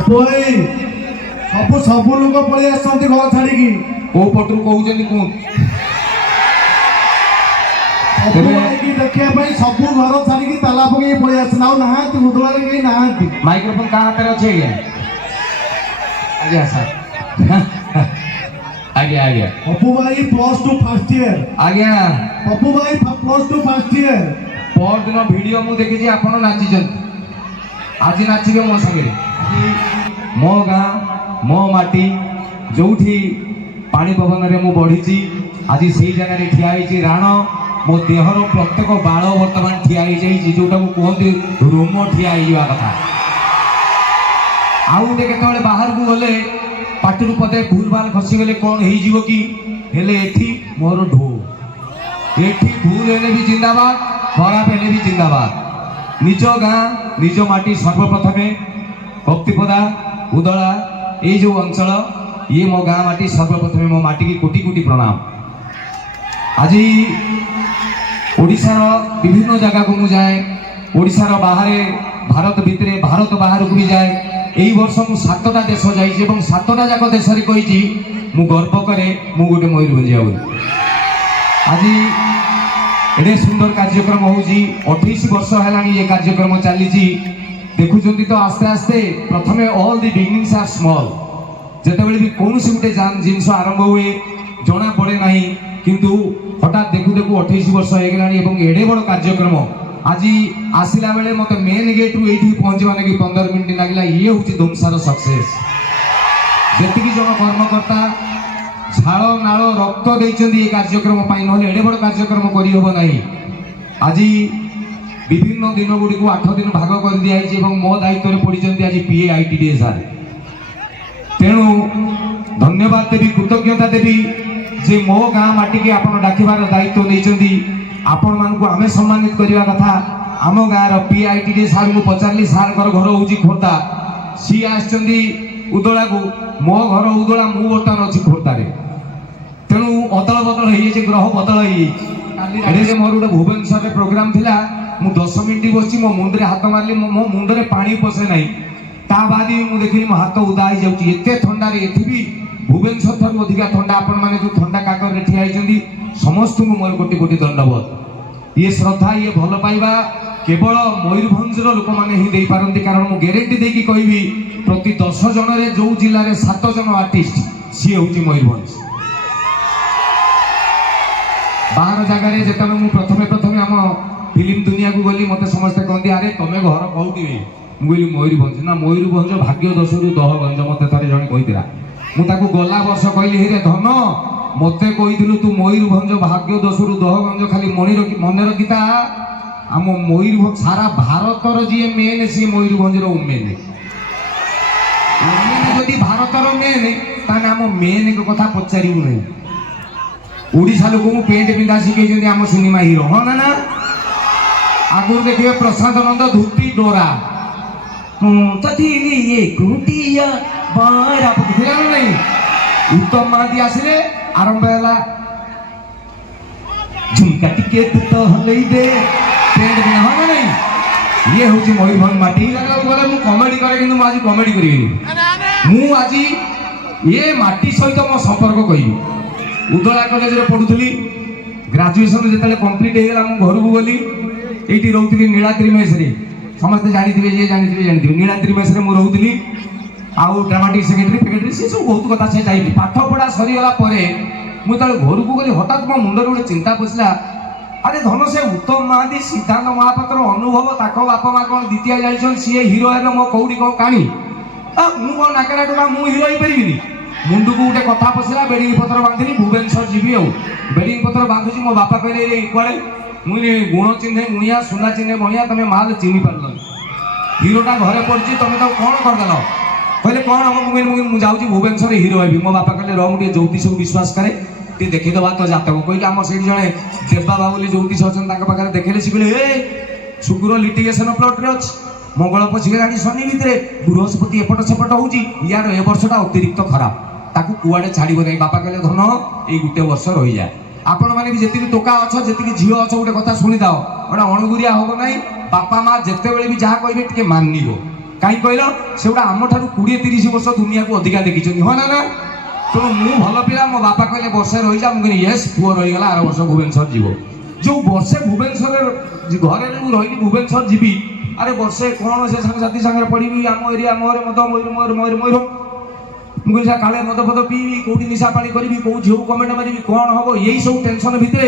भाई सब सब लोग पलि आसती घर छाड़ी को पटू कहते कौन देखा सब घर छाड़ी ताला पकई पलि आसना मुदला कहीं ना माइक्रोफोन क्या हाथ में अच्छे आज्ञा सर आज्ञा आज्ञा पप्पू भाई +2 फर्स्ट ईयर आज्ञा पप्पू भाई +2 फर्स्ट ईयर पर दिन वीडियो मु देखी आप नाची आज नाचे मो संगे मो गाँ मो माटी जो पानी पवन में मु बढ़ी आज से जगह ठिया राण मो देहर प्रत्येक बाल बर्तमान ठिया जोटा कहते रोम ठिया कथा आउ गोटे केत बाहर को गले पाटिरू पदे भूल भाल खसीगले कौन हो कि एठी मोर ढो एठी भूल हेले भी जिंदाबाद खराब हेले भी जिंदाबाद निज गाँ निज माटी सर्वप्रथमे कप्तिपदा उदला ये जो अंचल ये मो गाँ माटी सर्वप्रथमे मो माटी की कोटि कोटि प्रणाम। आज ओडिशार विभिन्न जगह को मुझे जाए ओडिशार बाहर भारत भितर भारत बाहर को भी जाए यही वर्ष मु 7टा देश जाइए 7टा जाक देश कही मु गर्व करे मु गोटे मयूरभंजिया बोली। आज एडे सुंदर कार्यक्रम हो 28 वर्ष है ये कार्यक्रम चली देखुं तो आस्ते आस्ते प्रथमे all the beginnings are small जिते भी कौन से गोटे जिनस आरंभ हुए जना पड़े ना किंतु हठात देखु देखु 28 वर्ष हो गला एडे बड़ कार्यक्रम आज आसला बेले मत मेन गेट रु ये पहुंचा कि 15 मिनट लगला ये हूँ धूमसार सक्सेस जी जन कर्मकर्ता झाड़ नाल रक्त देते कार्यक्रम ना एडे बड़ कार्यक्रम करहब ना आज विभिन्न दिन गुड़ी 8 दिन भाग कर दिखाई मो दायित्व में पड़ी आज PAITDSR तेणु धन्यवाद देवी कृतज्ञता देवी जे मो गाँ माटी के आप डाकबार दायित्व नहीं आपण मानक आम सम्मानित करने कथा आम गाँव PAITDSR को पचारि सार घर हूँ खोर्धा सी आसती उदला को मो घर उदला मु बर्तमान अच्छी खोर्धार तेणु अदल बदल हो ग्रह बदल हो मोर गोटे भुवनेश्वर प्रोग्राम थिला मु 10 मिनिट बस मो मुंडे हाथ मारली मो मुंडे पानी पशे ना ता बाद मुझे देखिए मो हाथ उदा हो जाए ठंडा भी भुवनेश्वर ठार अधिका ठंडा आपण मैंने जो ठंडा काकर ठिया समस्त को मोर कोटि कोटि दंडवत ये श्रद्धा ये भल पाइबा केवल मयूरभंज लोक मैंने ही दे पारती कारण मु ग्यारंटी देकी कहबी प्रति 10 जन रे जो जिले में 7 जन आर्टिस्ट सी हूँ मयूरभंज बाहर जगह जो प्रथमे प्रथमे आम फिल्म दुनिया को गली मत समस्ते कहते अरे तुम्हें घर कौटी मुझे मयूरभंज ना मयूरभंज भाग्य दशरु दहगंज मत थे जन कही मुझे गला वर्ष कहली हे धन मत कही तू मयूरभंज भाग्य दशरु दहगंज खाली मन रखिता आम मयूरभंज सारा भारतर जी मेन सी मयूरभंज उमेन जदि भारतर मेन ताने आम मेन कथा पचारू नहीं ओडिशा लोक पेंट पिंधा शिखे आम सिनेमा हिरो हाँ ना ना आगुरी देखिए प्रसाद नंद धोती डोरा नहीं उत्तम महादी आसिले आरंभ है झुमका टिके तो हलई दे पेंट बिना हाँ नहीं ये हूँ मयूरभंज माटी गले मुझे कमेडी करे कि आज कमेडी करी आज ये माटी सहित मो संपर्क कही उदला कॉलेज रे पढ़ुली ग्रेजुएशन जो कंप्लीट होगा मु घर को गली ये रोली नीलाद्री मेस समस्ते जानते ये जानते नीलाद्री मेस रोली आउ ड्रामाटिक सेक्रेटरी फेक्रेटरी सी सब बहुत कथा से चाहिए पाठ पढ़ा सरीगला मुझे घर को गली हठात मो मुंडे गोटे चिंता पशिला अरे धन से उत्तम महादी सिद्धांत महापात्र अनुभव ताक बापा माँ कौन द्वितीय जान सी हिरो है मो कौटी कौन कहानी मुझे नाकेरा टोका मुझे हिरो हो पारि मुंडू को गोटे कथा पशिला बेडिंग पत्र बांधि भुवनेश्वर जीवी बेडिंग पत्र बांधुची मो बापा कहले कड़े मुझे गुण चिन्हे गुणिया सुना चिन्हे बणिया तुम माल चिन्ह पार हिरोटा घरे पड़ी तुम तो कौन करदेल कहले कौन हम मुझे जाऊँगी भुवनेश्वर हिरो हेबी मो बापा कहले रह मुझे ज्योतिष को विश्वास करे टे देखीदबा तो जातक कहली आम से जड़े देवा बाबू ज्योतिष अच्छा पाखे देखे सी कहले शुक्र लिटिगेसन प्लट अच्छी मंगल पशिगला शनि भितर बृहस्पति एपट सेपट होउची यार ए वर्षटा अतिरिक्त खराब ताकू कुआडे छाड़ब नहीं बापा कहले धन ये गोटे वर्ष रही जाए आपण मैंने भी जी टोका अच्छ जी झील अच्छ गोटे कथा शुणी दाओ गोटे अणुगुरिया हम ना बापा माँ जिते बड़े भी जहाँ कहे टे मानव कहीं कहल से गुड़ा आम ठार 20-30 वर्ष दुनिया को अधिका देखी हाँ ना तेणु मु भल पिला मो बापा कहले वर्षे रही जा मुझे येस पुओ रहीगला आर वर्ष भुवनेश्वर जीव जो वर्षे भुवनेश्वर घरे रही भुवनेश्वर जीवी अरे वर्षे कौन से सांगसाथी सागर पढ़ी आम एरिया मोहर मद मयूर मयूर मयूर मुझे काले मद फद पीबी कौटी निशा पानी करी कौ झील कमेंट मारि कौन हम यही सब टेंशन भितर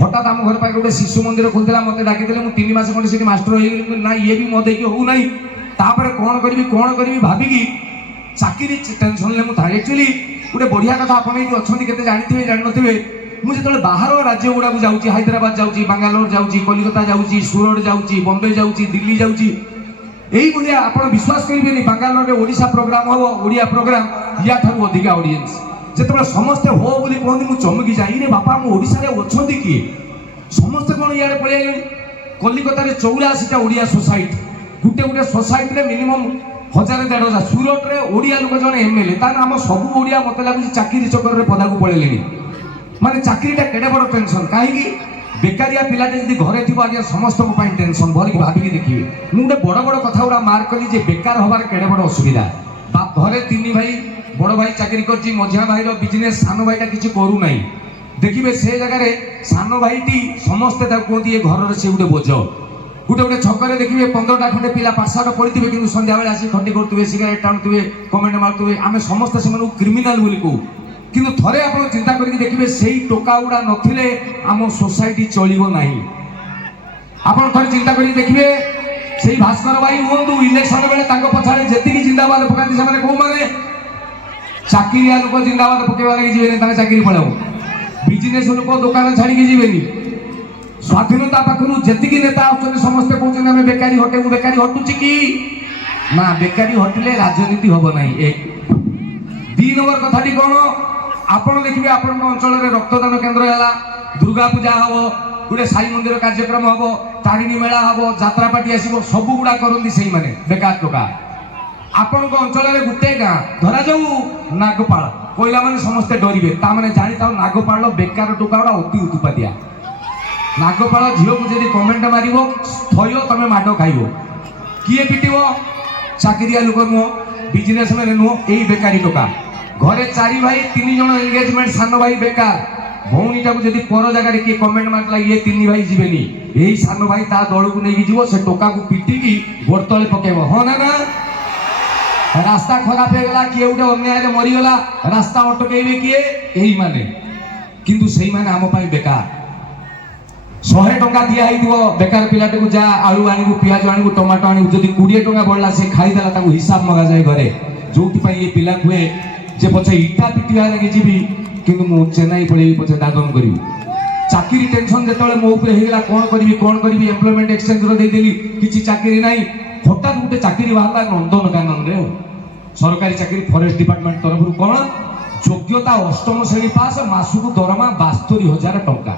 हठात आम घर पाखे गोटे शिशु मंदिर खोलता मत डाक 3 मास खंडे से मास्टर हो ना ये भी मत हो ना तापर कौन करी भाविकी चाकरी टेंशन में मुझे एक्चुअली गोटे बढ़िया कथा आप अच्छे जानते जानते मुझे जो बाहर राज्य गुड़ा जाऊँगी हैदराबाद जाऊँगी बांगालोर जाऊँगी कलिकता जाऊँगी सूरत जाऊँगी बम्बे जाऊँगी दिल्ली जाऊँगी यही भाया आप विश्वास करेंगे बांगालोर में ओडिशा प्रोग्राम हम ओडिया प्रोग्राम या ठार अधिका ऑडियंस जिते समस्ते हो बोली कहते मुझे चमकी जाए रे बापा मो ओडिशा अच्छा किए समस्ते कौन इे पलि कलिकता 84टा ओडिया सोसाइटी गोटे गोटे सोसाइटी मिनिमम 1000-1500 सूरत में ओडिया लोक जन एमएलए तार आम सब ओडिया मत लगुच चाकरी चक्कर में पदा को पड़े माने चाकरीटा केड़े बड़ टेंशन कहीं बेकारिया पिलाटे यदि घरे थी आज समस्त टेंशन भर भाविकी देखिए मुझे बड़ बड़ कथा गुड़ा मार्क कली बेकार हबार केड़े बड़ असुविधा घरे 3 भाई बड़ भाई चाकरी कर मझिया भाई बिजनेस सान भाईटा किसी करूना देखिए से जगह सान भाईटी समस्ते कहते ये घर से गोटे बोझ गोटे गोटे छकरे देखिए 15टा खंडे पिला पाठशाठ पढ़ी कि सन्ध्या बेले आसी खंडी करुवे सिगारेट टाणुवे कमेंट मारुवे आम समस्ते से क्रिमिनाल बोली कहू किंतु थरे आप चिंता करके देखिए से टोका गुड़ा नथिले आम सोसाइटी चलिबो नाही आपण थरे चिंता करके देखिए से भास्कर भाई हुंतु इलेक्शन बेले तांको पछाड़े जेतिकी जिंदाबाद पकाती से को माने चाकरिया लोक जिंदाबाद पकेवा लागि जीवेनी तांका चाकरी पळाऊ बिजनेस लोक दुकान छाड़ी के जीवेनी स्वाधीनता पाखरु जेतिकी नेता आउछन समस्त कहउछन हमें बेकारी हटेबु बेकारी हटुची की ना बेकारी हटिले राजनीति होबो नाही एक 2 नंबर कथाटी कोन आपण देखिए आपण अंचल में रक्तदान केन्द्र है दुर्गा पूजा हम गोटे साई मंदिर कार्यक्रम हम तारिणी मेला हम जात्रा पार्टी आसो सब गुड़ा करती से मैंने बेकार टोका आपण अंचल में गोटे गाँ धरा जाऊ नागपाल कहला मैंने समस्ते डरवे ताने जानी था नागपाल बेकार टोका गुड़ा अति उत्पादिया नागपाल झील को जब कमेंट मार थय तुम माड खाइब किए पिटब चाकरिया लोक नुह बिजनेसमैन नुह यही बेकारी टोका घरे 4 भाई 3 जन एंगेजमेंट सान भाई बेकार भौणीटा को जब पर जगह किए कमेंट मारला ये 3 भाई जीवेनी यही सान भाई ता दल को लेकिन जीव से टोका को पिटिकी गोड़ तले पकेब हाँ ना रास्ता खराब होगा किए गोटे अन्याय मरीगला रास्ता अटकेबे किए यही माने किंतु से माने आम बेकार 100 टंका दिया बेकार पिलाटे को जा आलू आनी पियाज आनी टमाटो आनी जब 20 टंका बढ़ला से खाईदेला हिसाब मगा जाए घरे जो ये पिला हुए जे पछे इटा पिटिया लगे जीवी किंतु मु चेन्नई पड़ेबी पछे दादन करी चाकरी टेंशन जेतले मो ऊपर हेगला कोन करी एम्प्लॉयमेंट एक्सचेंज रो दे देली किछि चाकरी नाही हठात गोटे चाकरी बाहरला नंदनकानन रे सरकारी चाकरी फॉरेस्ट डिपार्टमेंट तरफ कोन योग्यता 8म श्रेणी पास मासुक दरमा 72,000 टंका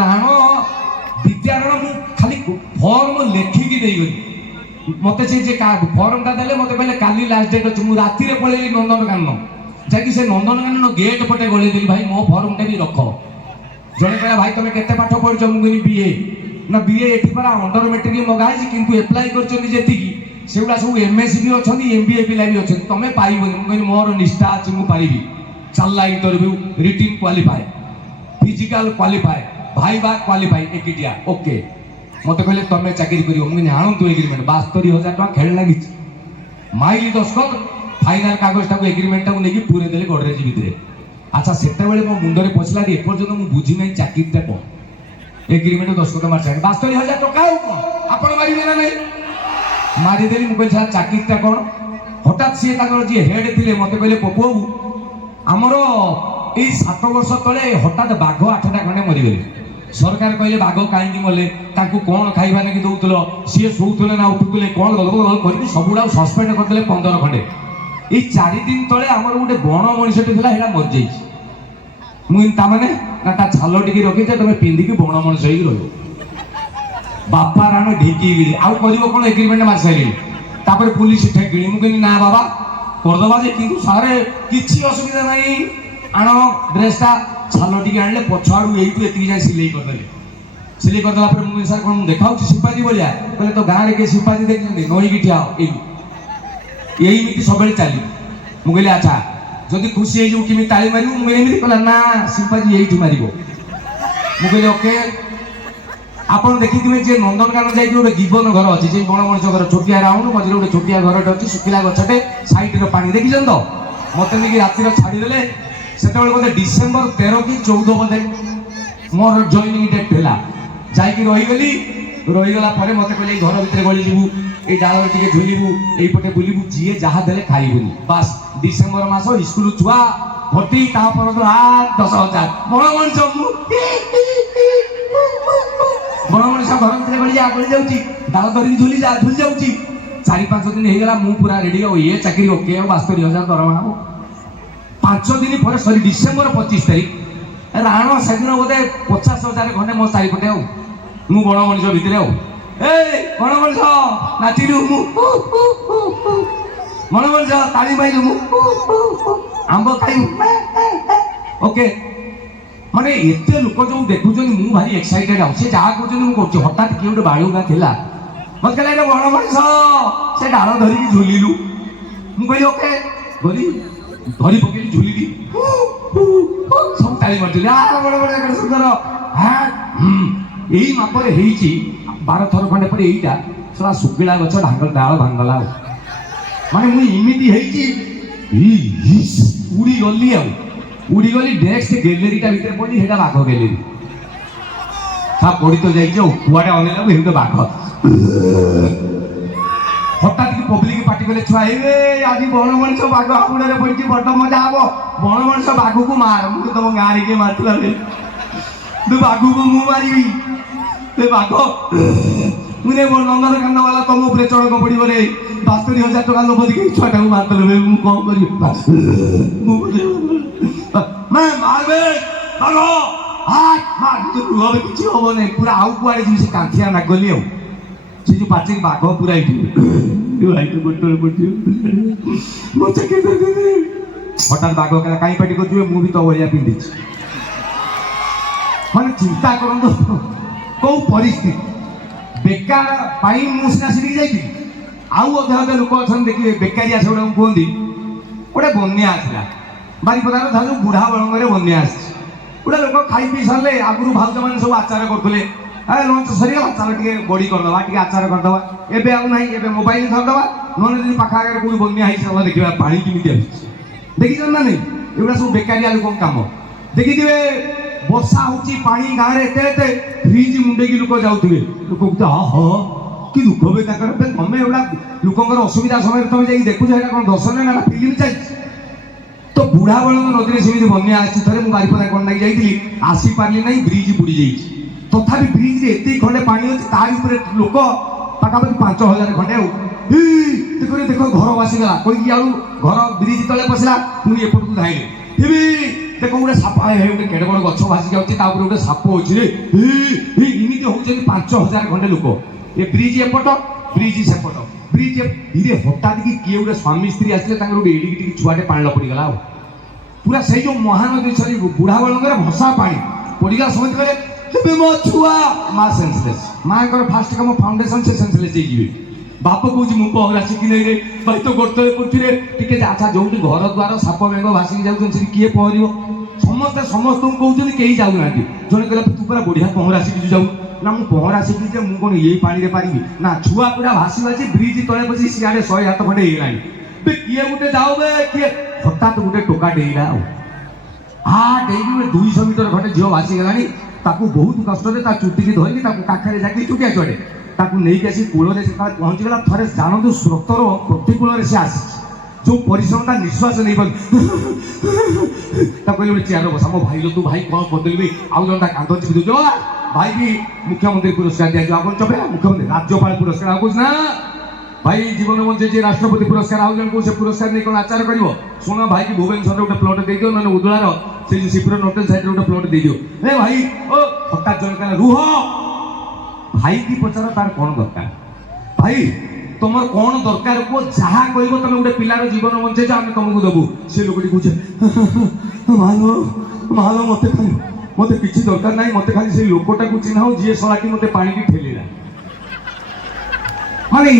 राण विद्यारण मु खाली फॉर्म लेखिकी देई गली मत से फॉर्मटा देले मत कहले काली लास्ट डेट अच्छे मुझे राति पलैली नंदनकानन जाकि से नंदनकानन गेट पटे गले देली भाई मो फॉर्मटा भी रख जड़े कहला भाई तुम केते पाठ पढ़छ मुझे बीए ना बीए एठी पर अंडर मैट्रिक मगाई किंतु एप्लाई करछनी जेतिकी सेउडा सब एमएससी भी अछनी एमबीए पिला भी अछनी तमे पाइबनी मु कहनी मोर निष्ठा अछि मु पारिबी चलला interview written qualify physical qualify भाई बा क्वालिफाई एकिटिया ओके मत कहले तुम चाकरी कर मुझे आणतु एग्रीमेंट 72,000 टका खेल लगी माइली दस्खत फाइनाल कागजटा को एग्रीमेंटा को लेकिन पूरे देले गडरेज भितर अच्छा सेते बेले मो मुंडरे पछला रे एपर्यंत मु बुझी नै चाकरीटा कोन एग्रीमेंट दस्खत मार चाहे 72,000 टका आपण मारिबे ना नहीं मारी देली मु कहले चाकरीटा कोन हठात से ताकर जे हेड थिले मते कहले पपु हमरो ए 7 वर्ष तले हठात बाघ 8टा खंडे मरि गेले सरकार कहले बाघ कहीं मले कौन खाइबा नहीं दौल सी शोले ना उठुले कौन कर सबुड़ा सस्पेंड करदे 15 खंडे ये 4 दिन तले आमर गोटे गण मनीषटे था मर जाने ना ता छाल टी रखी तुम पिंधिकी बण मनीष हो बापा राण ढिकी गिरी आउ कर कौन एग्रीमेंट मार सारे पुलिस ठेकी मुझे ना बाबा करदे कि सारे किसी असुविधा नहीं आण ड्रेसटा छाल टी आने पछाड़ू यही जाए सिलाई करदे ସିଲେଇ କରିଦେଲା ପରେ ମୁଁ ସାର୍ କ'ଣ ମୁଁ ଦେଖାଉଛି ସିମ୍ପାଜି ଭଳିଆ? କହିଲେ ତ ଗାଁରେ କିଏ ସିମ୍ପାଜି ଦେଖିଛନ୍ତି? ନଈକି ଠିଆ ଏଇମିତି ସବୁବେଳେ ଚାଲିବ। ମୁଁ କହିଲି ଆଚ୍ଛା ଯଦି ଖୁସି ହେଇଯିବୁ କେମିତି ତାଳି ମାରିବୁ? ମୁଁ ଏମିତି କହିଲା ନା ସିମ୍ପାଜି ଏଇଠି ମାରିବ। ମୁଁ କହିଲି ଓକେ। ଆପଣ ଦେଖିଥିବେ ଯେ ନନ୍ଦନକାନନ ଯାଇକି ଗୋଟେ ଜୀବନ ଘର ଅଛି, ଯେ ବଣ ମଣିଷ ଘର, ଛୋଟିଆ ରାଉଣ୍ଡ ମଝିରେ ଗୋଟେ ଛୋଟିଆ ଘରଟେ ଅଛି, ଶୁଖିଲା ଗଛଟେ, ସାଇଡରେ ପାଣି, ଦେଖିଛନ୍ତି ତ? ମତେ ନେଇକି ରାତିରେ ଛାଡ଼ିଦେଲେ। ସେତେବେଳେ ବୋଧେ ଡିସେମ୍ବର 13 କି 14 ବୋଧେ ମୋର ଜଏନିଂ ଡେଟ୍ ଥିଲା। ଯାଇକି ରହିଗଲି। ରହିଗଲା ପରେ ମତେ କହିଲେ ଏଇ ଘର ଭିତରେ ଗଳିଯିବୁ, ଏଇ ଡାଳରେ ଟିକେ ଝୁଲିବୁ, ଏଇପଟେ ବୁଲିବୁ, ଯିଏ ଯାହା ଦେଲେ ଖାଇବୁନି। ବାସ୍ ଡିସେମ୍ବର ମାସ, ସ୍କୁଲ ଛୁଆ ଭର୍ତ୍ତି, ତା ପରଠୁ 10,000 ବଣ ମଣିଷ। ମୁଁ ବଣ ମଣିଷ ଘର ଭିତରେ ଗଳି ଯାଉଛି, ଡାଳ ଧରିକି ଝୁଲି ଯାଉଛି। 4-5 ଦିନ ହେଇଗଲା, ମୁଁ ପୁରା ରେଡି। ଆଉ ଇଏ ଚାକିରି ଓକେ, ଆଉ 72,000 ଦରମା ହବ। 5 ଦିନ ପରେ ସରି ଡିସେମ୍ବର 25 ତାରିଖ ରାଣ ସେଦିନ ବୋଧେ 50,000 ଖଣ୍ଡେ ମୋ ଚାରିପଟେ। ଆଉ ମୁଁ ବଣ ମଣିଷ ଭିତରେ, ଆଉ ଏଇ ବଣ ମଣିଷ ନାଚିଲୁ, ମୁଁ ବଣ ମଣିଷ ତାଳି ମାଇଲୁ, ମୁଁ ଆମ୍ବ ଖାଇବୁ, ଓକେ। ମାନେ ଏତେ ଲୋକ ଯୋଉ ଦେଖୁଛନ୍ତି, ମୁଁ ଭାରି ଏକ୍ସାଇଟେଡ। ଆଉ ସେ ଯାହା କହୁଛନ୍ତି ମୁଁ କରୁଛି। ହଠାତ୍ କିଏ ଗୋଟେ ବାଳୁଙ୍ଗା ଥିଲା, ମତେ କହିଲା ଏଇଟା ବଣ ମଣିଷ, ସେ ଡାଳ ଧରିକି ଝୁଲିଲୁ। ମୁଁ କହିଲି ଓକେ, ଗଲି ଧରି ପକେଇଲି, ଝୁଲିଲି, ସବୁ ତାଳି ମାରିଥିଲି। ବଡ଼ ବଡ଼ ଏତେ ସୁନ୍ଦର। ଏଇ ମାପରେ ହେଇଛି 12 ଥର ଖଣ୍ଡେ ପରେ ଏଇଟା ସେଟା ଶୁଖିଲା ଗଛ ଡାଳ ଭାଙ୍ଗଲା। ଆଉ ମାନେ ମୁଁ ଏମିତି ହେଇଛି ଉଡ଼ିଗଲି। ଆଉ ଉଡ଼ିଗଲି ନେକ୍ସଟ ଗ୍ୟାଲେରୀଟା ଭିତରେ ପଡ଼ିଲି, ସେଇଟା ବାଘ ଗ୍ୟାଲେରୀ। ତା ପଡ଼ି ତ ଯାଇଛି, ଆଉ କୁଆଡ଼େ ଅନେଇଲାକୁ ହେଇ ଗୋଟେ ବାଘ। ହଠାତ୍ କି ପବ୍ଲିକ ପାଟି କଲେ, ଛୁଆ ଏବେ ଆଜି ବଣ ମଣିଷ ବାଘ ହାବୁଡ଼ରେ ପଡ଼ିଛି, ବଡ଼ ମଜା ହବ। ବଣ ମଣିଷ ବାଘକୁ ମାର। ମୁଁ ତମ ଗାଁରେ କିଏ ମାରିଥିଲା? ତୁ ବାଘକୁ ମୁଁ ମାରିବି? ସେ ବାଘ ମୁଁ ନନ୍ଦନକାନନ ବାଲା ତମ ଉପରେ ଚଡ଼କ ପଡ଼ିବ ରେ। 72,000 ଟଙ୍କା ଲୋଭ ଦେଖି ଛୁଆଟାକୁ ମାରିଦେଲେ, ମୁଁ କ'ଣ କରିବି? କିଛି ହବ ନାହିଁ, ପୁରା ଆଉ କୁଆଡ଼େ ଯିବି? ସେ କାନ୍ଥିଆ ନାଗଲି। ଆଉ ସେ ଯୋଉ ପାଚିରି ବାଘ ପୁରା ଏଇଠି ହଠାତ୍ ବାଘ କହିଲା କାହିଁ ପାଟି କରୁଥିବେ? ମୁଁ ବି ତ ଭଳିଆ ପିନ୍ଧିଛି। ମାନେ ଚିନ୍ତା କରନ୍ତୁ କୋଉ ପରିସ୍ଥିତି। ବେକାର ପାଇଁ ମୁଁ ସିନା ସେଠିକି ଯାଇଥିଲି, ଆଉ ଅଧେ ଲୋକ ଅଛନ୍ତି ଦେଖିବେ ବେକାରିଆ ସେଗୁଡ଼ାକୁ କୁହନ୍ତି। ଗୋଟେ ବନ୍ୟା ଆସିଲା ବାରିପଦାର, ଯୋଉ ବୁଢ଼ା ବଳଙ୍ଗରେ ବନ୍ୟା ଆସିଛି। ଗୋଟେ ଲୋକ ଖାଇ ପିଇ ସାରିଲେ। ଆଗରୁ ଭାଉଜମାନେ ସବୁ ଆଚାର କରୁଥିଲେ, ଲଞ୍ଚ ସରିଗଲା ଚାଲ ଟିକେ ବଡ଼ି କରିଦେବା, ଟିକେ ଆଚାର କରିଦେବା। ଏବେ ଆଉ ନାହିଁ, ଏବେ ମୋବାଇଲ ଧରିଦେବା। ନହେଲେ ଯଦି ପାଖ ଆଗରେ କୋଉଠି ବନ୍ୟା ହେଇଛି ଚାଲ ଦେଖିବା ପାଣି କେମିତି ଆସୁଛି। ଦେଖିଛନ୍ତି ନା ନାହିଁ? ଏଗୁଡ଼ା ସବୁ ବେକାରିଆ ଲୋକଙ୍କ କାମ। ଦେଖିଥିବେ ବର୍ଷା ହଉଛି, ପାଣି ଗାଁରେ ଏତେ ଫ୍ରିଜ ମୁଣ୍ଡେଇକି ଲୋକ ଯାଉଥିବେ। ଲୋକ କହୁଥିବେ କି ଦୁଃଖ ହୁଏ ତାଙ୍କର। ତମେ ଏଗୁଡ଼ା ଲୋକଙ୍କର ଅସୁବିଧା ସମୟରେ ତମେ ଯାଇକି ଦେଖୁଛ, ଏଇଟା କ'ଣ ଦର୍ଶନ ନା ଫିଲ୍ମ ଚାଲିଛି? ତ ବୁଢ଼ା ବଳଙ୍ଗ ନଦୀରେ ସେମିତି ବନ୍ୟା ଆସିଛି। ଥରେ ମୁଁ ବାରିପଦା କ'ଣ ଲାଗି ଯାଇଥିଲି, ଆସିପାରିଲି ନାହିଁ, ବ୍ରିଜ ବୁଡ଼ି ଯାଇଛି। ତଥାପି ବ୍ରିଜରେ ଏତିକି ଖଣ୍ଡେ ପାଣି ଅଛି, ତାରି ଉପରେ ଲୋକ ପାଖାପାଖି 5,000 ଖଣ୍ଡେ। ଆଉ ଦେଖ ଘର ଭାସିଗଲା କହିକି, ଆଉ ଘର ବ୍ରିଜ ତଳେ ପଶିଲା, ପୁଣି ଏପଟକୁ ଧାଇଲେ। ଦେଖ ଗୋଟେ ସାପ, ଗୋଟେ କେଡ଼େ ବଡ଼ ଗଛ ଭାସି ଯାଉଛି, ତା ଉପରେ ଗୋଟେ ସାପ ଅଛି ରେ। ଏମିତି ହଉଛନ୍ତି 5,000 ଖଣ୍ଡେ ଲୋକ। ଏ ବ୍ରିଜ ଏପଟ, ବ୍ରିଜ ସେପଟ, ବ୍ରିଜ ହଠାତ୍ କି କିଏ ଗୋଟେ ସ୍ୱାମୀ ସ୍ତ୍ରୀ ଆସିଲେ, ତାଙ୍କର ଗୋଟେ ଏଡ଼ିକି ଟିକେ ଛୁଆଟେ ପାଣିରେ ପଡ଼ିଗଲା। ଆଉ ପୁରା ସେଇ ଯୋଉ ମହାନଦୀ ସରି ବୁଢ଼ା ବଳଙ୍ଗରେ ଭସା ପାଣି ପଡ଼ିଗଲା। ସମସ୍ତେ କହିଲେ ଏବେ ମୋ ଛୁଆ। ମା ସେନ୍ସଲେସ୍। ମାଙ୍କର ଫାଷ୍ଟ କାମ ଫାଉଣ୍ଡେସନ, ସେ ସେନ୍ସଲେସ୍ ହେଇଯିବେ। ବାପ କହୁଛି ମୁଁ ପହଁରା ଶିଖିନେଇ ରେ, ଭାଇ ତ ଗୋଟରେ ପଡ଼ୁଛିରେ ଟିକେ। ଆଚ୍ଛା ଯୋଉଠି ଘର ଦ୍ୱାର ସାପ ବେଙ୍ଗ ଭାସିକି ଯାଉଛନ୍ତି, ସେଠି କିଏ ପହଁରିବ? ସମସ୍ତେ ସମସ୍ତଙ୍କୁ କହୁଛନ୍ତି, କେହି ଯାଉନାହାନ୍ତି। ଜଣେ କହିଲା ତୁ ପୁରା ବଢ଼ିଆ ପହଁରା ଶିଖିଛୁ, ଯାଉ। ନା ମୁଁ ପହଁରା ଶିଖିଛି, ମୁଁ କ'ଣ ଏଇ ପାଣିରେ ପାରିବି? ନା ଛୁଆ ପୁରା ଭାସି ଭାସି ବ୍ରିଜ ତଳେ ବସି ସିଆଡ଼େ 100 ହାତ ଖଣ୍ଡେ ହେଇଗଲାଣି। କିଏ ଗୋଟେ ଯାଉ ବେ କିଏ? ହଠାତ୍ ଗୋଟେ ଟୋକା ଡେଇଁଲା। ଆଉ ଡେଇଁକି 200 ମିଟର ଖଣ୍ଡେ ଝିଅ ଭାସିଗଲାଣି। ତାକୁ ବହୁତ କଷ୍ଟରେ ତା ଚୁଟିକି ଧରିକି, ତାକୁ କାଖରେ ଯାକି, ଛୋଟିଆ ଛୁଆଟେ, ତାକୁ ନେଇକି ଆସି କୂଳରେ ଯେତେବେଳେ ପହଞ୍ଚିଗଲା, ଥରେ ଜାଣନ୍ତୁ ସ୍ରୋତର ପ୍ରତିକୂଳରେ ସେ ଆସିଛି। ଯୋଉ ପରିଶ୍ରମଟା ନିଶ୍ୱାସ ନେଇପାରୁ, ତାକୁ କହିଲେ ଗୋଟେ ଚେୟାର ବସା। ମୋ ଭାଇ ତୁ ଭାଇ କ'ଣ କରିଦେଲି? ଆଉ ଜଣଟା କାନ୍ଦ ଚିପି ଦେଉଛି। ଭାଇ କି ମୁଖ୍ୟମନ୍ତ୍ରୀ ପୁରସ୍କାର ଦିଆଯିବ। ଆଉ କ'ଣ ଚପେ? ମୁଖ୍ୟମନ୍ତ୍ରୀ ରାଜ୍ୟପାଳ ପୁରସ୍କାର। ଆଉ କହୁଛି ନା ଭାଇ ଜୀବନ ବଞ୍ଚେଇଛି, ରାଷ୍ଟ୍ରପତି ପୁରସ୍କାର। ଆଉ ଜଣକୁ ସେ ପୁରସ୍କାର ନେଇ କ'ଣ ଆଚାର କରିବ? ଶୁଣ ଭାଇ କି ଭୁବନେଶ୍ୱରରେ ଗୋଟେ ପ୍ଲଟ ଦେଇଦିଅ, ନହେଲେ ଉଦଳାର ସେ ଯୋଉ ଶିବିର ହୋଟେଲ ସାଇଡରେ ଗୋଟେ ପ୍ଲଟ ଦେଇଦିଅ। ଭାଇ ହଠାତ୍ ଜଣେ କହିଲା ରୁହ। ଭାଇ କି ପଚାର ତାର କ'ଣ ଦରକାର? ଭାଇ ତମର କ'ଣ ଦରକାର କୁହ, ଯାହା କହିବ। ତମେ ଗୋଟେ ପିଲାର ଜୀବନ ବଞ୍ଚେଇଛ, ଆମେ ତମକୁ ଦେବୁ। ସେ ଲୋକଟି କହୁଛି ମାଲୋ ମତେ ମତେ କିଛି ଦରକାର ନାହିଁ, ମତେ ଖାଲି ସେଇ ଲୋକଟାକୁ ଚିହ୍ନାଉ ଯିଏ ଶଳାଟି ମତେ ପାଣିକି ଠେଲିଲା। ମାନେ